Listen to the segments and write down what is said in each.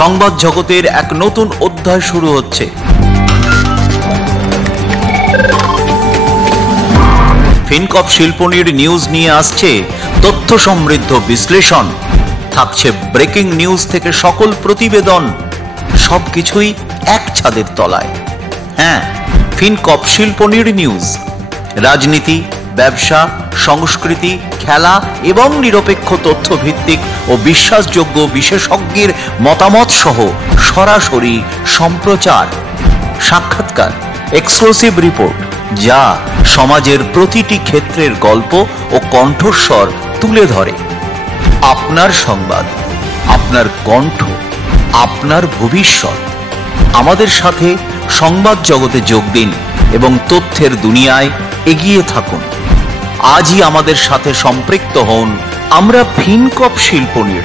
সংবাদ জগতের এক নতুন অধ্যায় শুরু হচ্ছে। ফিনকপ শিল্পনীর নিউজ নিয়ে আসছে তথ্য সমৃদ্ধ বিশ্লেষণ, থাকছে ব্রেকিং নিউজ থেকে সকল প্রতিবেদন, সবকিছুই এক ছাদের তলায়। হ্যাঁ, ফিনকপ শিল্পনীর নিউজ রাজনীতি, ব্যবসা, সংস্কৃতি, খেলা এবং নিরপেক্ষ তথ্য ভিত্তিক ও বিশ্বাসযোগ্য বিশেষজ্ঞের মতামত সহ সরাসরি সম্প্রচার, সাক্ষাৎকার, এক্সক্লুসিভ রিপোর্ট, যা সমাজের প্রতিটি ক্ষেত্রের গল্প ও কণ্ঠস্বর তুলে ধরে। আপনার সংবাদ, আপনার কণ্ঠ, আপনার ভবিষ্যৎ। আমাদের সাথে সংবাদ জগতে যোগ দিন এবং তথ্যের দুনিয়ায় এগিয়ে থাকুন। আজই আমাদের সাথে সম্পৃক্ত হন। আমরা ফিনকপ শিল্পনীর।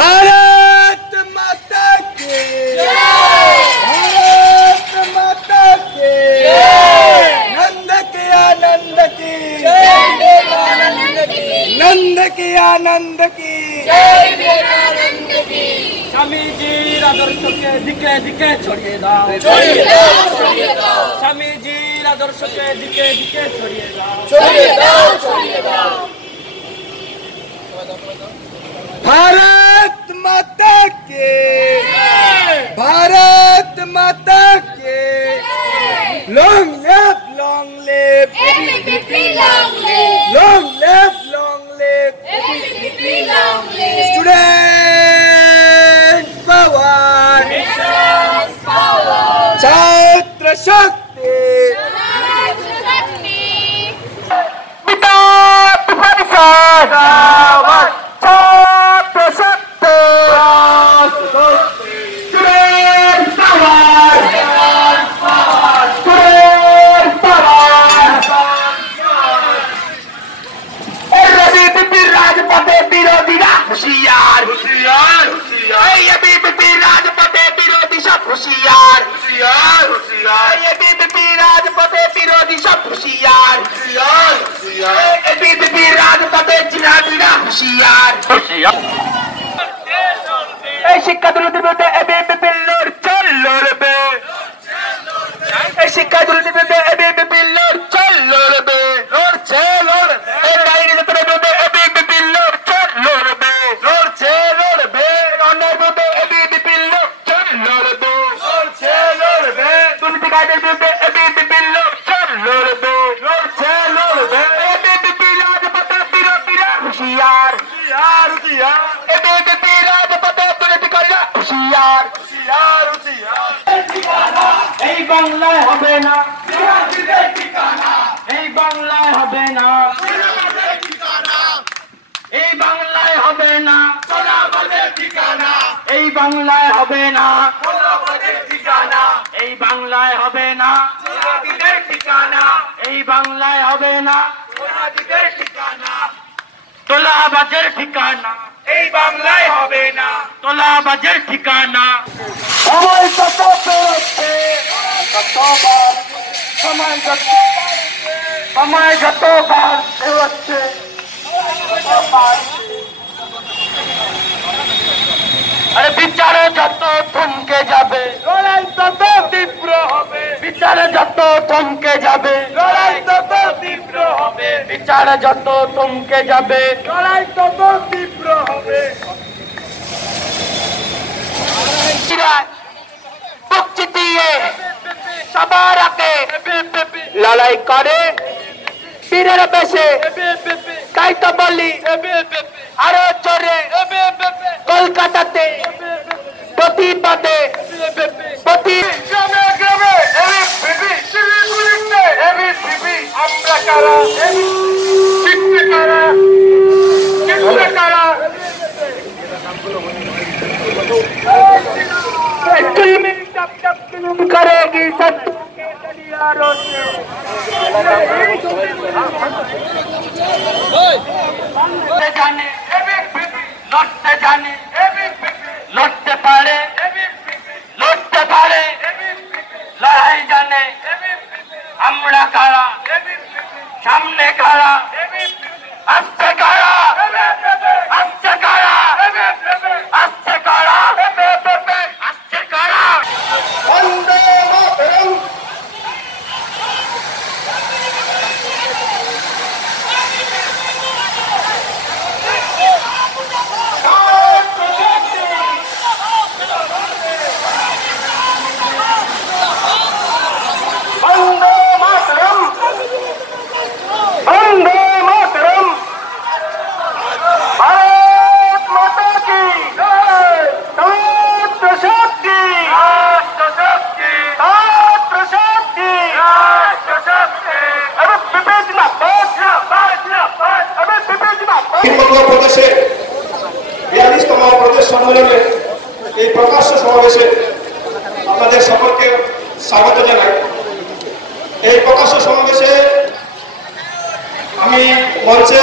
भारत माता की भारत माता की नंद की आनंद की आनंद की स्वामी जी आदर्श के दिखे दिखे छोड़िए दाओ स्वामी जी आदर्श के दिखे दिखे छोड़िए दाओ भारत माता के लॉन्ग लिव स्टूडेंट पावर छात्र शक्ति पिता परिषद छात्र शक्ति स्टूडेंट पावर राजपथे विरोधीरा होशियार ये बीजेपी राजपथे विरोधी सब होशियार ये बीजेपी राजपथे विरोधी सब होशियार ये बीजेपी राजपथे जिहादीरा होशियार এই শিক্ষা দুর্নীতির বিরুদ্ধে এবিপি লড়বে এই শিক্ষা দুর্নীতির বিরুদ্ধে এবিপি লড়বে এই বাইরে বিরুদ্ধে এবিপি লড়বে অন্যায়ের বিরুদ্ধে এবিপি লড়বে দুর্নীতিকারীদের বিরুদ্ধে এবিপি লড়বে এবিপি রাজপথে বিরোধীরা হুঁশিয়ার এবিপি রাজপথে দুর্নীতিকারীরা হুঁশিয়ার এই বাংলায় হবে না এই বাংলায় হবে না এই বাংলায় হবে না এই বাংলায় হবে না এই বাংলায় হবে না এই বাংলায় হবে না তোলাবাজের ঠিকানা এই বাংলায় হবে না তোলাবাজের ঠিকানা সময় যত পেরোচ্ছে সময় যতবার পেরোচ্ছে আরে বিচারে যত থমকে যাবে লড়াই তত তীব্র হবে বিচারে যত থমকে যাবে লড়াই তত তীব্র হবে বিচারে যত থমকে যাবে লড়াই তত তীব্র হবে পক্ষি দিয়ে সবার আগে লড়াই করে বীরের বেশে তাই তো বলি আরো জোরে কলকাতাতে প্রতিবাদে প্রতি গ্রামে গ্রামে আমরা কারা কারা करेगी जाने लौटते जाने लौटते पारे लड़ाई जाने আমরা কারা সামনে কারা আসছে কারা আসছে কারা আসছে কারা আসছে কারা বন্দে মাতরম প্রদেশে 42তম প্রদেশ সম্মেলনে এই প্রকাশ্য সমাবেশে আপনাদের সকলকে স্বাগত জানাই। এই প্রকাশ্য সমাবেশে আমি মঞ্চে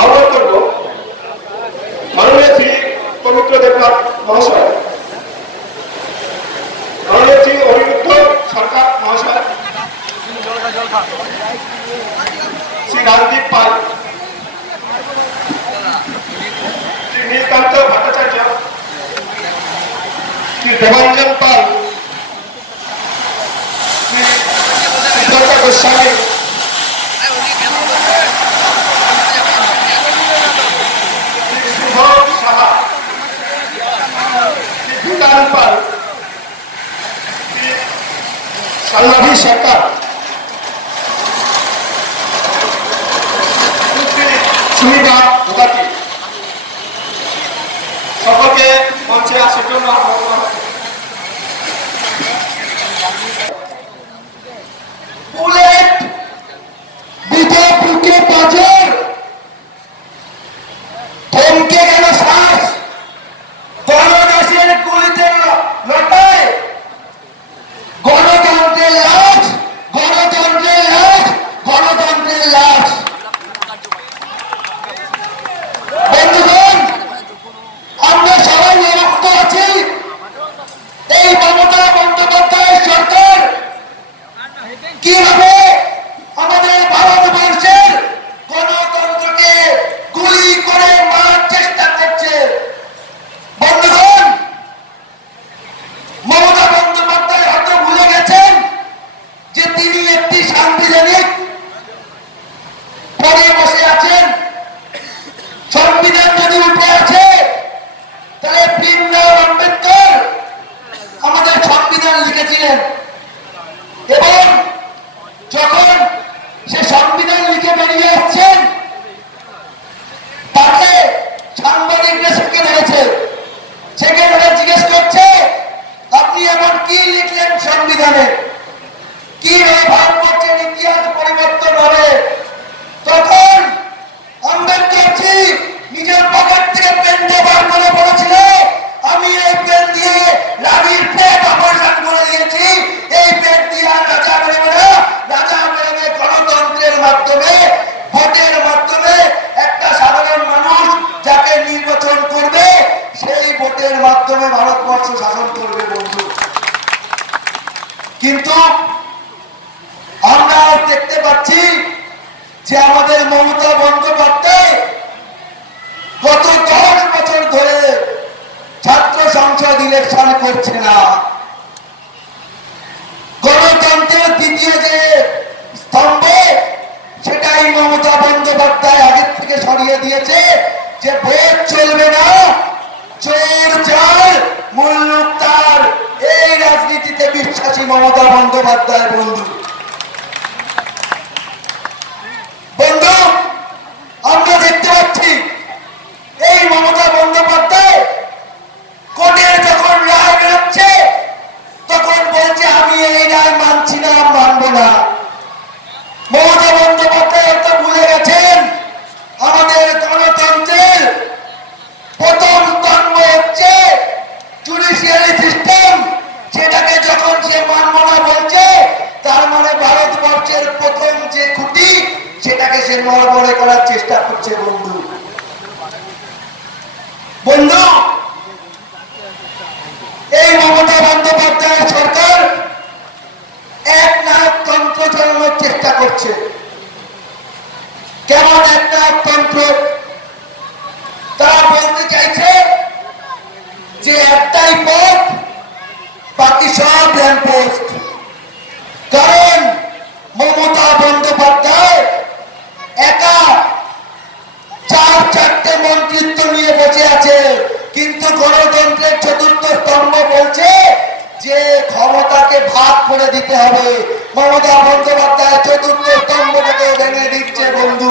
আহ্বান করব মাননীয় শ্রী পবিত্র দেবনাথ মহাশয়, মাননীয় শ্রী অনিরুদ্ধ সরকার মহাশয়, শ্রী রাজদীপ পাল, দেবাঞ্জন পাল, শ্রী সিদ্ধার্থ গোস্বামী, শ্রী শুভম সাহা, শ্রী ভূটান পাল, শ্রী সাল্লাভি সরকার, শ্রী সুমিতা মুখার্জি, সকলকে মঞ্চে আসার জন্য আহ্বান করছি। বুলেট বিজেপিকে বাজার থমকে গেল শ্বাস, গণদাসের গুলিতে লটায়, গণতন্ত্রের লাশ, গণতন্ত্রের লাশ, গণতন্ত্রের লাশ। বন্ধুগণ, আমরা সবাই অবগত আছি এই মমতা বন্দ্যোপাধ্যায় সরকার কিভাবে আমাদের ভারতবর্ষের গণতন্ত্রকে গুলি করে মারার চেষ্টা করছে। বন্ধুগণ, মমতা বন্দ্যোপাধ্যায় হয়তো ভুলে গেছেন যে তিনি একটি সাংবিধানিক পদে বসে আছেন। সংবিধান যদি উঠে আছে তাহলে ভীমরাও আম্বেদকর আমাদের সংবিধান লিখেছিলেন এবং যখন সে সংবিধান লিখে বেরিয়ে আসছেন তাকে সাংবাদিকরা সেকে ধরেছে, সেকে ধরে জিজ্ঞেস করছে আপনি এমন কি লিখলেন সংবিধানে, কি ভারতবর্ষের ইতিহাস পরিবর্তন হবে। তখন আম্বেদকরজি নিজের পকেট থেকে পেনটা বার করে বলেছিল আমি এই পেন দিয়ে রানীর পেট অপারেশন করে দিয়েছি, এই পেন দিয়ে আর রাজা বেরোবে না, রাজা বেরোবে গণতন্ত্রের মাধ্যমে, ভোটের মাধ্যমে। একটা সাধারণ মানুষ যাকে নির্বাচন করবে সেই ভোটের মাধ্যমে ভারতবর্ষ শাসন করবে। বন্ধু, কিন্তু আমরা দেখতে পাচ্ছি যে আমাদের মমতা বন্দ্যোপাধ্যায় গত 10 বছর ধরে ছাত্র সংসদ ইলেকশন করছে না। গণতন্ত্রের দ্বিতীয় যে স্তম্ভ সেটাই মমতা বন্দ্যোপাধ্যায় আগের থেকে সরিয়ে দিয়েছে যে ভোট চলবে না, চোর যার মুল্লুক তার। এই রাজনীতিতে বিশ্বাসী মমতা বন্দ্যোপাধ্যায়। বন্ধু, আমরা দেখতে পাচ্ছি এই মমতা বন্দ্যোপাধ্যায় কোর্টের যখন রায় বেরোচ্ছে তখন বলছে আমি এই রায় মানছি না, মানবো না। মমতা বন্দ্যোপাধ্যায় তো ভুলে গেছেন আমাদের গণতন্ত্রের প্রথম স্তম্ভ হচ্ছে জুডিশিয়ারি সিস্টেম। সেটাকে যখন সে মানবো না বলছে তার মানে ভারতবর্ষের প্রথম যে খুঁটি সেটাকে সে নড়বড়ে করার চেষ্টা করছে। বন্ধু, এই মমতা বন্দ্যোপাধ্যায় সরকার এক নায়কতন্ত্র চালানোর চেষ্টা করছে। কেমন এক নায়কতন্ত্র? তারা বলতে চাইছে যে একটাই পথ, বাকি সব ল্যাম্পপোস্ট। কারণ মমতা বন্দ্যোপাধ্যায় একা 4-4টে মন্ত্রিত্ব নিয়ে বসে আছে, কিন্তু গণতন্ত্রের চতুর্থ স্তম্ভ বলছে যে ক্ষমতাকে ভাগ করে দিতে হবে। মমতা বন্দ্যোপাধ্যায় চতুর্থ স্তম্ভটাকে ভেঙে দিচ্ছে। বন্ধু,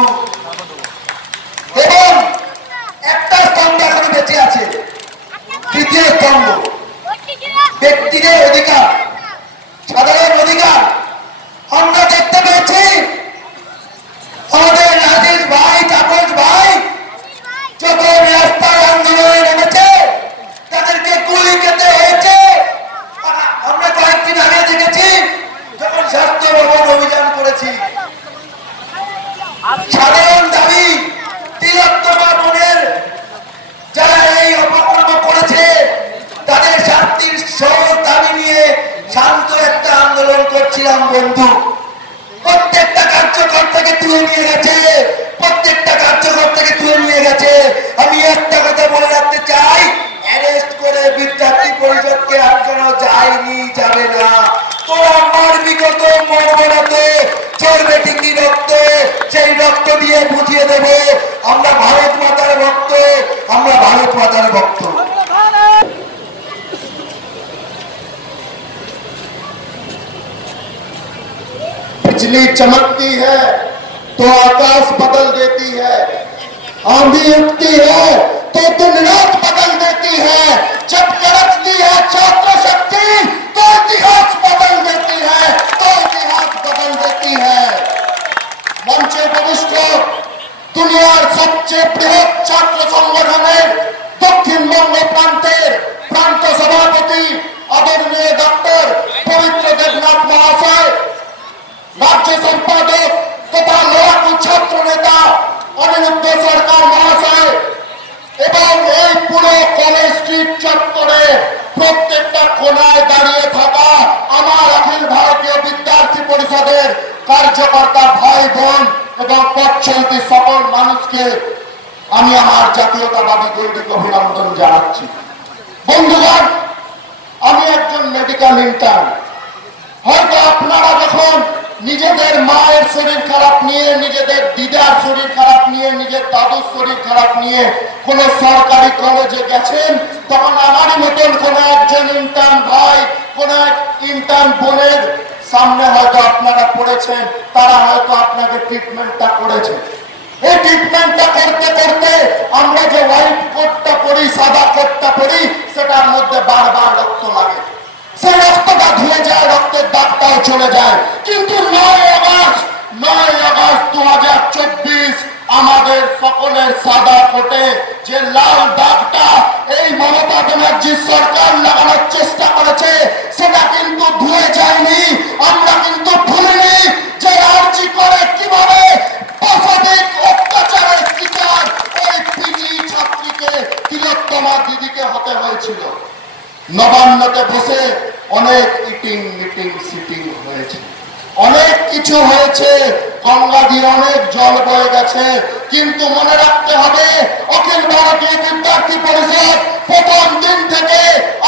এবং একটা স্তম্ভ এখন বেঁচে আছে, তৃতীয় স্তম্ভ ব্যক্তিদের অধিকার, সাধারণ অধিকার। আমরা দেখতে পেয়েছি আমাদের রাজেশ ভাই, তাপস ভাই যখন রাস্তার আন্দোলনে নেমেছে তাদেরকে গুলি খেতে হয়েছে। আমরা কয়েকদিন আগে দেখেছি যখন স্বাস্থ্য ভবন অভিযান করেছি। সাধারণ দাবি তিলোত্তমা বোনের যারা এই অপকর্ম করেছে তাদের শাস্তির সহজ দাবি নিয়ে শান্ত একটা আন্দোলন করছিলাম। বন্ধু, প্রত্যেকটা কার্যকর্তাকে তুলে নিয়ে গেছে, প্রত্যেকটা কার্যকর্তাকে তুলে নিয়ে গেছে। আমি একটা কথা বলে রাখতে চাই, অ্যারেস্ট করে বিদ্যার্থী পরিষদকে बिजली चमकती है तो आकाश बदल देती है, आंधी उठती है तो दिन रात बदल देती है, जब गरजती है छात्र शक्ति तो इतिहास बदल देती है, तो इतिहास बदल देती है। मंचे उपविष्ट दुनियार सबचेয়ে বৃহৎ ছাত্র সংগঠনের দক্ষিণবঙ্গ প্রান্তের প্রান্ত সভাপতি আদরণীয় ডক্টর পবিত্র দেবনাথ মহাশয়, রাজ্য সম্পাদক তথা লড়াকু ছাত্র নেতা অনিরুদ্ধ সরকার মহাশয় এবং এই পুরো কলেজ স্ট্রিট চত্বরে প্রত্যেকটা কোনায় দাঁড়িয়ে থাকা আমার অখিল ভারতীয় বিদ্যার্থী পরিষদের কার্যকর্তা ভাই বোন এবং পথ চলতি সকল মানুষকে আমি আমার জাতীয়তাবাদী দৈনিক অভিনন্দন জানাচ্ছি। বন্ধুগণ, আমি একজন মেডিকেল ইন্টার্ন। হয়তো আপনারা যখন নিজেদের মায়ের শরীর খারাপ নিয়ে, নিজেদের দিদার শরীর খারাপ নিয়ে, নিজের দাদুর শরীর খারাপ নিয়ে কোন সরকারি কলেজে গেছেন, তখন আমারই মতন কোন একজন ইন্টার্ন ভাই, কোন এক ইন্টার্ন বোনের সামনে হয়তো আপনারা পড়েছেন, তারা হয়তো আপনাকে ট্রিটমেন্টটা করেছে। এই ট্রিটমেন্টটা করতে করতে আমরা যে হোয়াইট কোটটা পরি, সাদা কোটটা পরি, সেটার মধ্যে বারবার রক্ত লাগে, সেই রক্তটা ধুয়ে যায়, রক্তের দাগটাও চলে যায়। কিন্তু 9 আগস্ট 2024 আমাদের সকলের সাদা কোটে যে লাল দাগটা এই মমতা ব্যানার্জি সরকার লাগানোর চেষ্টা করেছে, সেটা কিন্তু ধুয়ে যায়নি। আমরা কিন্তু ভুলিনি যে আরজি করে কিভাবে অসাধিক অত্যাচারের শিকার ওই পিজি ছাত্রীকে, তিলোত্তমা দিদিকে হতে হয়েছিল। নবান্নতে বসে অনেক ইটিং মিটিং সিটিং হয়েছে, অনেক কিছু হয়েছে, গঙ্গা দিয়ে অনেক জল বয়ে গেছে। কিন্তু মনে রাখতে হবে, অখিল ভারতীয় বিদ্যার্থী পরিষদ প্রথম দিন থেকে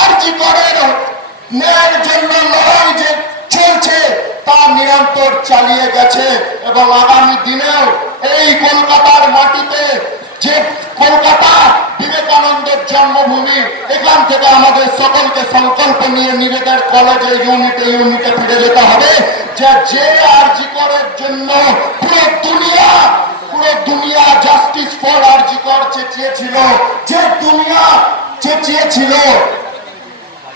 আরজি করের ন্যায়ের জন্য লড়াই যে চলছে তা নিরন্তর চালিয়ে গেছে এবং আগামী দিনেও এই কলকাতার মাটিতে, যে কলকাতা বিবেকানন্দের জন্মভূমি, এখান থেকে আমাদের সকলকে সংকল্প নিয়ে নিজেদের কলেজে ইউনিটে ফিরে যেতে হবে। যে আরজি করের জন্য পুরো দুনিয়া জাস্টিস ফর আরজি কর চেয়েছিল, যে দুনিয়া চেয়েছিল,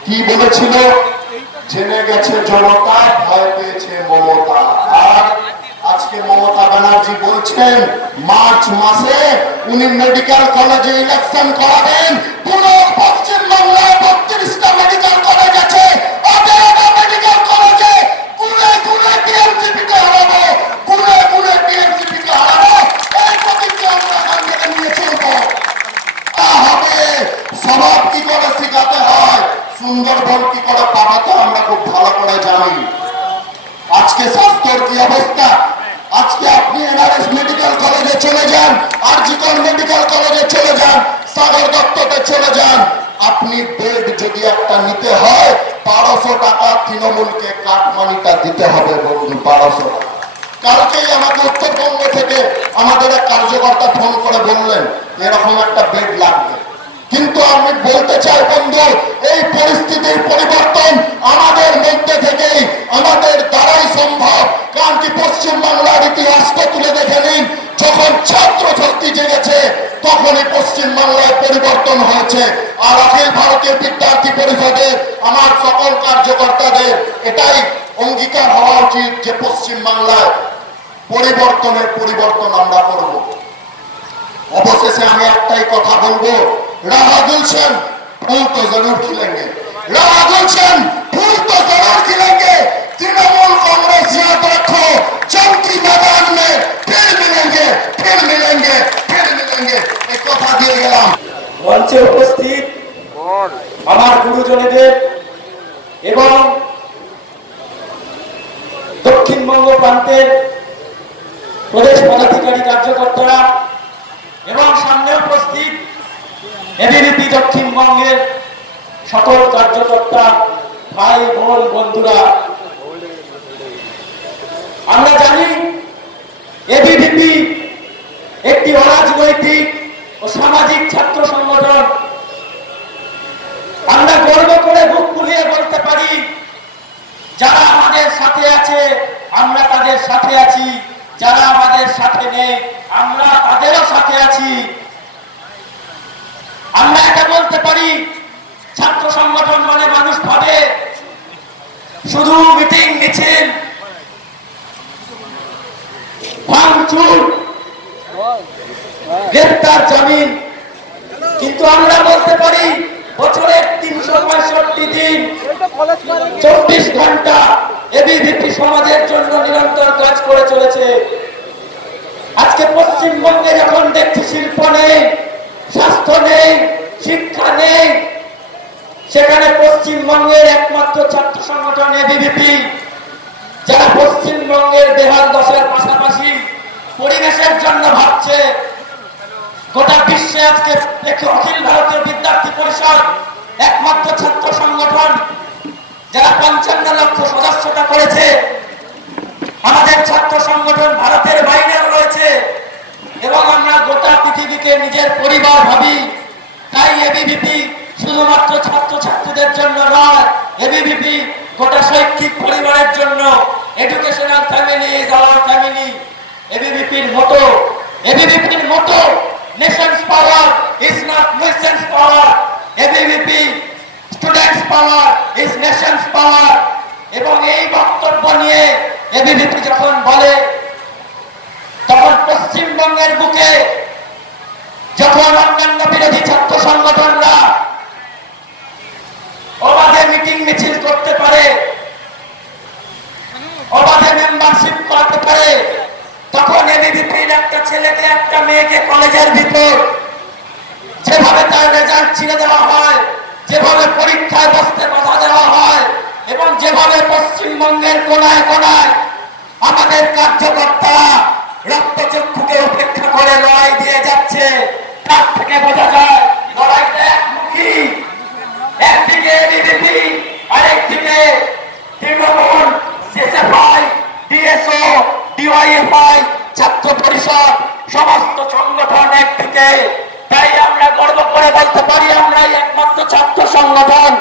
কি বলেছিল, জেনে গেছে জনতা, ভয় পেয়েছে মমতা। আর আজকে মমতা ব্যানার্জি বলছেন মার্চ মাসে উনি মেডিকেল কলেজে ইলেকশন করাবেন। পুরো পশ্চিমবাংলায় 32টা মেডিকেল কলেজ আছে, মেডিকেল কলেজে গুনে টিএমসিপি কে হারাবো, গুনে টিএমসিপি কে হারাবো। এই প্রতিজ্ঞা আমরা এখান থেকে নিয়ে চলবো। হবে স্বভাব কি করে শিখাতে হয়, সুন্দরবন কি করে পাঠাতে আমরা খুব ভালো করে জানি। আজকে স্বাস্থ্যের কি অবস্থা, আজকে আপনি এনআরএস মেডিকেল কলেজে চলে যান, আরজি কর মেডিকেল কলেজে চলে যান, সাগর দত্ততে চলে যান, আপনি বেড যদি একটা নিতে হয় 1200 টাকা তৃণমূলকে কাটমানিটা দিতে হবে বন্ধু, 1200 টাকা। কালকেই আমাকে উত্তরবঙ্গ থেকে আমাদের এক কার্যকর্তা ফোন করে বললেন এরকম একটা বেড লাগবে। কিন্তু আমি বলতে চাই বন্ধু, এই পরিস্থিতির পরিবর্তন আমাদের মধ্যে থেকেই, আমাদের দ্বারাই সম্ভব। কারণ কি পশ্চিমবাংলার ইতিহাসটা তুলে দেখে নিন, যখন ছাত্র শক্তি জেগেছে তখনই পশ্চিমবাংলায় পরিবর্তন হয়েছে। আর অখিল ভারতীয় বিদ্যার্থী পরিষদের আমার সকল কার্যকর্তাদের এটাই অঙ্গীকার হওয়া উচিত যে পশ্চিমবাংলায় পরিবর্তন আমরা করব। অবশেষে আমি একটাই কথা বলবো, राह गुलशन फूल तो जरूर खिलेंगे, राह गुलशन फूल तो जरूर खिलेंगे। तृणमूल कांग्रेस याद रखो, जंग की मैदान में फिर मिलेंगे। एक कथा दिए गलाम मंचे उपस्थित আমার গুরুজনেদের এবং দক্ষিণবঙ্গ প্রান্তের প্রদেশ পদাধিকারী কার্যকর্তারা এবং সামনে উপস্থিত এবিভিপি দক্ষিণবঙ্গের সকল কার্যকর্তা ভাই বোন বন্ধুরা, আমরা জানি এবিভিপি একটি অরাজনৈতিক ও সামাজিক ছাত্র সংগঠন। আমরা গর্ব করে বুক ফুলিয়ে বলতে পারি, যারা আমাদের সাথে আছে আমরা তাদের সাথে আছি, যারা আমাদের সাথে নেই আমরা তাদেরও সাথে আছি। আমরা এটা বলতে পারি, ছাত্র সংগঠন মানে মানুষ ভাবে শুধু মিটিং মিছিল ভাঙচুর গ্রেফতার জামিন, কিন্তু আমরা বলতে পারি বছরের 365 দিন 24 ঘন্টা এবিভিপি সমাজের জন্য নিরন্তর কাজ করে চলেছে। আজকে পশ্চিমবঙ্গে যখন দেখছি শিল্প নেই, স্বাস্থ্য নেই, শিক্ষা নেই, সেখানে পশ্চিমবঙ্গের একমাত্র ছাত্র সংগঠন এবিভিপি, যারা পশ্চিমবঙ্গের বেহাল দশার পাশাপাশি পরিবেশের জন্য ভাবছে। গোটা বিশ্বে আজকে অখিল ভারতীয় বিদ্যার্থী পরিষদ একমাত্র ছাত্র সংগঠন যারা 55 লক্ষ সদস্যতা করেছে। আমাদের ছাত্র সংগঠন ভারতের বাইরেও রয়েছে এবং আমরা গোটা পৃথিবীকে নিজের পরিবার ভাবি। তাই এবিভিপি শুধুমাত্র ছাত্রছাত্রীদের জন্য নয়, এবিভিপি গোটা শৈক্ষিক পরিবারের জন্য। Educational family is our family. এবিভিপির motto nation's power is not nation's power, ABVP students power is nation's power. এবং এই বক্তব্য নিয়ে এবিভিপি যখন বলে, তখন পশ্চিমবঙ্গের বুকে যখন অন্যান্য বিরোধী ছাত্র সংগঠনরা অবাধে মিটিং মিছিল করতে পারে, অবাধে মেম্বারশিপ করতে পারে, তখন এবিভিপির একটা ছেলেকে একটা মেয়েকে কলেজের ভিতর যেভাবে তার রেজাল্ট ছিঁড়ে দেওয়া হয়, যেভাবে পরীক্ষায় বসতে বাধা দেওয়া হয় এবং যেভাবে পশ্চিমবঙ্গের কোনায় কোনায় আমাদের কার্যকর্তারা রক্তচক্ষুকে উপেক্ষা করে লড়াই দিয়ে যাচ্ছে, তার থেকে বোঝা যায় লড়াইটা একমুখী। একদিকে এবিভিপি, আরেকদিকে তৃণমূল, এসএফআই, ডিএসও, ডিওয়াইএফআই, ছাত্র পরিষদ, সমস্ত সংগঠন একদিকে। তাই আমরা গর্ব করে বলতে পারি আমরাই একমাত্র ছাত্র সংগঠন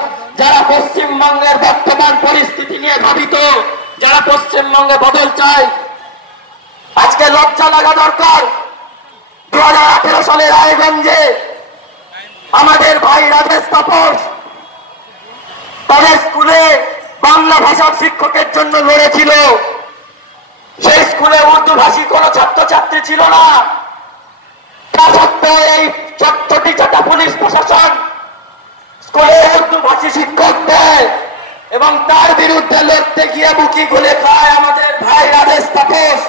যারা পশ্চিমবঙ্গের বর্তমান পরিস্থিতি নিয়ে ভাবিত, যারা পশ্চিমবঙ্গে বদল চায়। আজকে লজ্জা লাগা দরকার। 2018 সালের রায়গঞ্জে আমাদের ভাই রাজেশ তাপস তাদের স্কুলে বাংলা ভাষার শিক্ষকের জন্য লড়েছিল। সেই স্কুলে উর্দু ভাষী কোন ছাত্রছাত্রী ছিল না। তা সত্ত্বেও এই চট্টটা পুলিশ প্রশাসন স্কুলে উর্দু ভাষী শিক্ষক দেয় এবং তার বিরুদ্ধে লড়তে গিয়ে বুকি গুলে খায় আমাদের ভাই রাজেশ তাপস।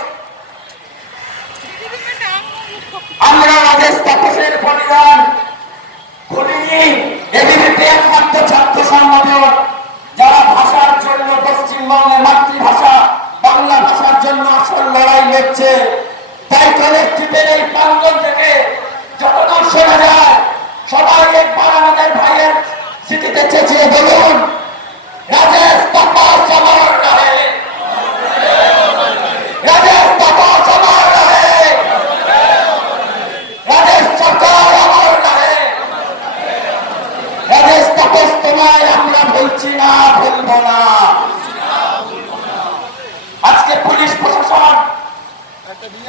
আমরা রাজেশ তাপসের বলিদান ভুলিনি। এবিভিপি একমাত্র ছাত্র সংগঠন যারা ভাষার জন্য পশ্চিমবঙ্গে মাতৃভাষা বাংলা ভাষার জন্য আসল লড়াই লড়ছে। তাই কলেজ স্ট্রিটের এই প্রাঙ্গণ থেকে যতদূর শোনা যায় সবাই একবার আমাদের ভাইয়ের স্মৃতিতে চেঁচিয়ে বলুন, রাজেশ তাপস অমর রহে, রাজেশ তাপস অমর রহে, রাজেশ সরকার অমর রহে। রাজেশ তাপস তোমায় আমরা ভুলছি না, ভুলব না। আজকে পুলিশ প্রশাসন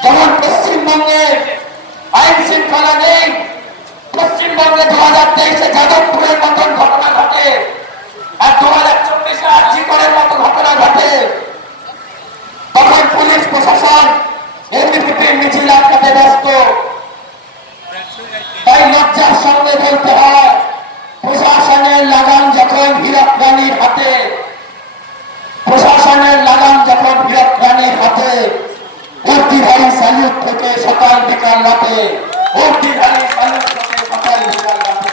যেমন পশ্চিমবঙ্গে আইন শৃঙ্খলা নেই, পশ্চিমবঙ্গে 2023-এ যাদবপুরের মতন ঘটনা ঘটে আর 2024-এ আরজিকরের মতো ঘটনা ঘটে, তখন পুলিশ প্রশাসন এবিভিপির মিছিল আটকাতে ব্যস্ত। তাই লজ্জার সঙ্গে বলতে হয়, প্রশাসনের লাগাম যখন হীরক রানীর হাতে, প্রশাসনের লাগাম যখন হীরক রানীর হাতে, উর্দিধারী স্যালুট থেকে সকাল বিকাল রাতে, উর্দিধারী স্যালুট থেকে সকাল বিকাল রাতে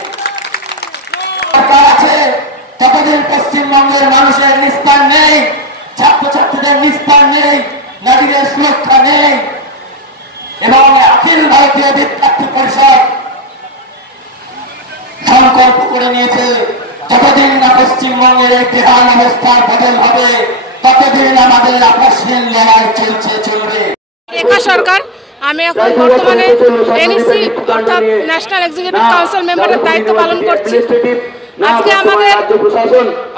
সরকার আছে, ততদিন পশ্চিমবঙ্গের মানুষের নিস্তার নেই, ছাত্রছাত্রীদের নিস্তার নেই, নারীদের সুরক্ষা নেই। এবং অখিল ভারতীয় বিদ্যার্থী পরিষদ সংকল্প করে নিয়েছে, যতদিন না পশ্চিমবঙ্গের এই বেহাল অবস্থার বদল হবে ততদিন আমাদের আপসহীন লড়াই চলবে। রেখা সরকার, আমি এখন বর্তমানে এনইসি অর্থাৎ ন্যাশনাল এক্সিকিউটিভ কাউন্সিল মেম্বারের দায়িত্ব পালন করছি। আজকে আমাদের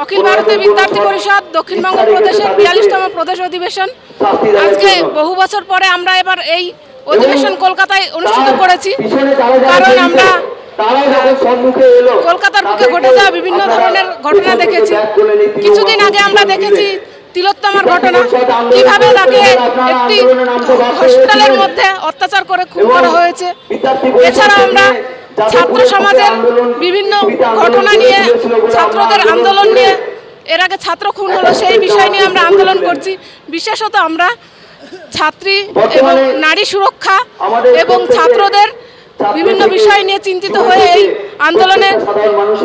অখিল ভারতীয় বিদ্যার্থী পরিষদ দক্ষিণবঙ্গ প্রদেশের 42তম প্রদেশ অধিবেশন। আজকে বহু বছর পরে আমরা এবার এই অধিবেশন কলকাতায় অনুষ্ঠিত করেছি, কারণ আমরা কলকাতার বুকে ঘটে যাওয়া বিভিন্ন ধরনের ঘটনা দেখেছি। কিছুদিন আগে আমরা দেখেছি তিলোত্তমার ঘটনা, কিভাবে তাকে একটি হসপিটালের মধ্যে অত্যাচার করে খুন করা হয়েছে। এছাড়া আমরা ছাত্র সমাজের বিভিন্ন ঘটনা নিয়ে, ছাত্রদের আন্দোলন নিয়ে, এর আগে ছাত্র খুন হলো সেই বিষয় নিয়ে আমরা আন্দোলন করছি। বিশেষত আমরা ছাত্রী এবং নারী সুরক্ষা এবং ছাত্রদের বিভিন্ন বিষয় নিয়ে চিন্তিত হয়ে এই আন্দোলনে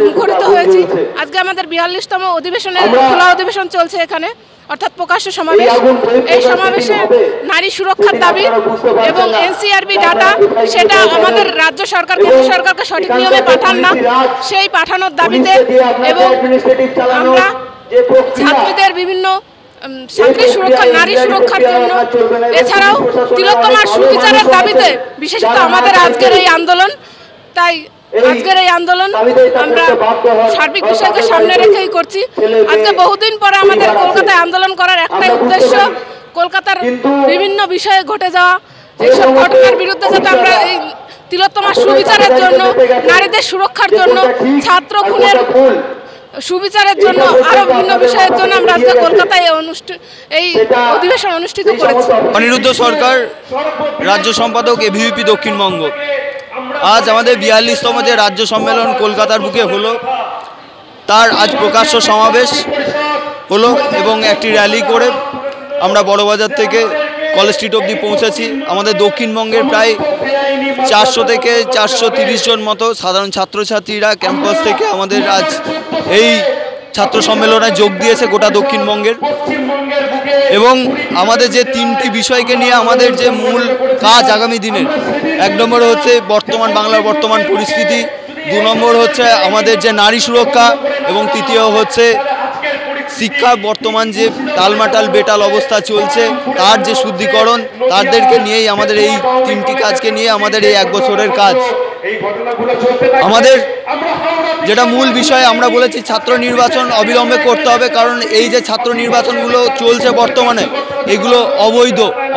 মুখরিত হয়েছি। আজকে আমাদের 42তম অধিবেশনের খোলা অধিবেশন চলছে এখানে, অর্থাৎ প্রকাশ্য সমাবেশ। এই সমাবেশে নারী সুরক্ষার দাবি এবং এনসিআরবি ডাটা, সেটা আমাদের রাজ্য সরকার কেন্দ্র সরকারকে সঠিক নিয়মে পাঠান না, সেই পাঠানোর দাবিতে এবং আমরা ছাত্রীদের বিভিন্ন ছাত্রী সুরক্ষা, নারী সুরক্ষার জন্য, এছাড়াও তিলোত্তমার সুবিচারের দাবিতে বিশেষত আমাদের আজকের এই আন্দোলন। তাই আজকের এই আন্দোলন আমরা সার্বিক বিষয়কে সামনে রেখেই করছি। আজকে বহুদিন পরে আমাদের কলকাতায় আন্দোলন করার একটাই উদ্দেশ্য, কলকাতার বিভিন্ন বিষয়ে ঘটে যাওয়া এইসব ঘটনার বিরুদ্ধে যাতে আমরা এই তিলোত্তমার সুবিচারের জন্য, নারীদের সুরক্ষার জন্য, ছাত্র খুনের সুবিচারের জন্য, আরো বিভিন্ন বিষয়ের জন্য আমরা আজকে কলকাতায় এই অধিবেশন অনুষ্ঠিত করেছি। অনিরুদ্ধ সরকার, রাজ্য সম্পাদক এবিভিপি দক্ষিণবঙ্গ। আজ আমাদের 42তম যে রাজ্য সম্মেলন কলকাতার বুকে হলো, তার আজ প্রকাশ্য সমাবেশ হলো এবং একটি র্যালি করে আমরা বড়বাজার থেকে কলেজ স্ট্রিট অবধি পৌঁছেছি। আমাদের দক্ষিণবঙ্গের প্রায় 400 থেকে 430 জন মতো সাধারণ ছাত্রছাত্রীরা ক্যাম্পাস থেকে আমাদের আজ এই ছাত্র সম্মেলনে যোগ দিয়েছে গোটা দক্ষিণবঙ্গের। এবং আমাদের যে 3টি বিষয়কে নিয়ে আমাদের যে মূল কাজ আগামী দিনের, 1 নম্বর হচ্ছে বাংলার বর্তমান পরিস্থিতি, 2 নম্বর হচ্ছে আমাদের যে নারী সুরক্ষা, এবং 3য় হচ্ছে শিক্ষা বর্তমান যে টালমাটাল বেটাল অবস্থা চলছে তার যে শুদ্ধিকরণ, তাদেরকে নিয়েই আমাদের এই 3টি কাজকে নিয়ে আমাদের এই 1 বছরের কাজ। আমাদের যেটা মূল বিষয় আমরা বলেছি, ছাত্র নির্বাচন অবিলম্বে করতে হবে, কারণ এই যে ছাত্র নির্বাচনগুলো চলছে বর্তমানে, এগুলো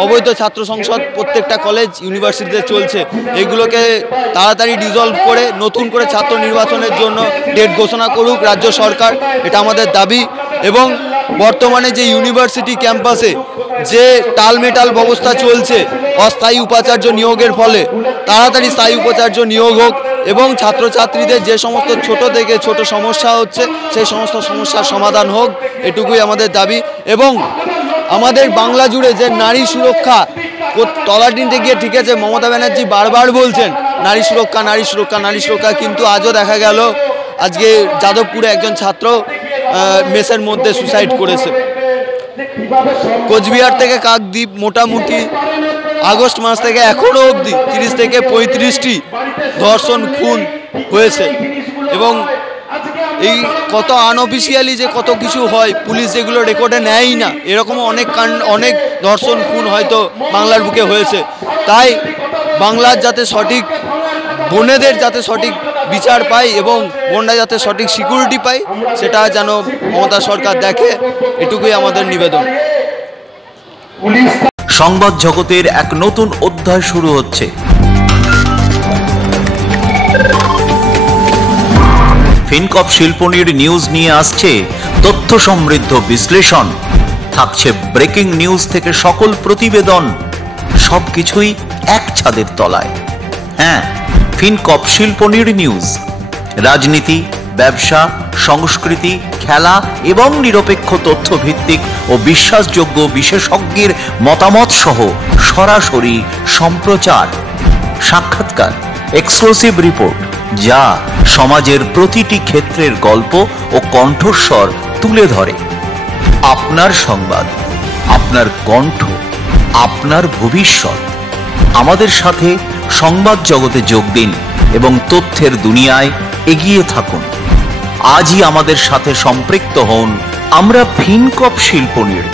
অবৈধ ছাত্র সংসদ প্রত্যেকটা কলেজ ইউনিভার্সিটিতে চলছে। এগুলোকে তাড়াতাড়ি ডিসলভ করে নতুন করে ছাত্র নির্বাচনের জন্য ডেট ঘোষণা করুক রাজ্য সরকার, এটা আমাদের দাবি। এবং বর্তমানে যে ইউনিভার্সিটি ক্যাম্পাসে যে টালমেটাল ব্যবস্থা চলছে অস্থায়ী উপাচার্য নিয়োগের ফলে, তাড়াতাড়ি স্থায়ী উপাচার্য নিয়োগ হোক এবং ছাত্রছাত্রীদের যে সমস্ত ছোট থেকে ছোট সমস্যা হচ্ছে সেই সমস্ত সমস্যার সমাধান হোক, এটুকুই আমাদের দাবি। এবং আমাদের বাংলা জুড়ে যে নারী সুরক্ষা তলাটিনতে গিয়ে, ঠিক আছে, মমতা ব্যানার্জি বারবার বলছেন নারী সুরক্ষা নারী সুরক্ষা নারী সুরক্ষা, কিন্তু আজও দেখা গেল আজকে যাদবপুরে একজন ছাত্র মেসের মধ্যে সুসাইড করেছে। কোচবিহার থেকে কাকদ্বীপ মোটামুটি আগস্ট মাস থেকে এখনো অবধি 30 থেকে 35টি ধর্ষণ খুন হয়েছে। এবং এই কত আনঅফিসিয়ালি যে কত কিছু হয়, পুলিশ যেগুলো রেকর্ডে নেয়ই না, এরকম অনেক ধর্ষণ খুন হয়তো বাংলার বুকে হয়েছে। তাই বাংলার যাতে সঠিক, বোনেদের যাতে সঠিক বিচার পায় এবং বোনরা যাতে সঠিক সিকিউরিটি পায়, সেটা যেন মমতা সরকার দেখে, এটুকুই আমাদের নিবেদন। সংবাদ জগতের এক নতুন অধ্যায় শুরু হচ্ছে। ফিনকপ শিল্পনীর নিউজ নিয়ে আসছে তথ্য সমৃদ্ধ বিশ্লেষণ, থাকছে ব্রেকিং নিউজ থেকে সকল প্রতিবেদন, সবকিছুই এক ছাদের তলায়। হ্যাঁ, ফিনকপ শিল্পনীর নিউজ রাজনীতি, ব্যবসা, সংস্কৃতি, খেলা এবং নিরপেক্ষ তথ্য ভিত্তিক ও বিশ্বাসযোগ্য বিশেষজ্ঞের মতামত সহ সরাসরি সম্প্রচার, সাক্ষাৎকার, এক্সক্লুসিভ রিপোর্ট, যা সমাজের প্রতিটি ক্ষেত্রের গল্প ও কণ্ঠস্বর তুলে ধরে। আপনার সংবাদ, আপনার কণ্ঠ, আপনার ভবিষ্যৎ। আমাদের সাথে সংবাদ জগতে যোগ দিন এবং তথ্যের দুনিয়ায় এগিয়ে থাকুন। আজই আমাদের সাথে সম্পৃক্ত হন। আমরা ফিনকপ শিল্পনীর।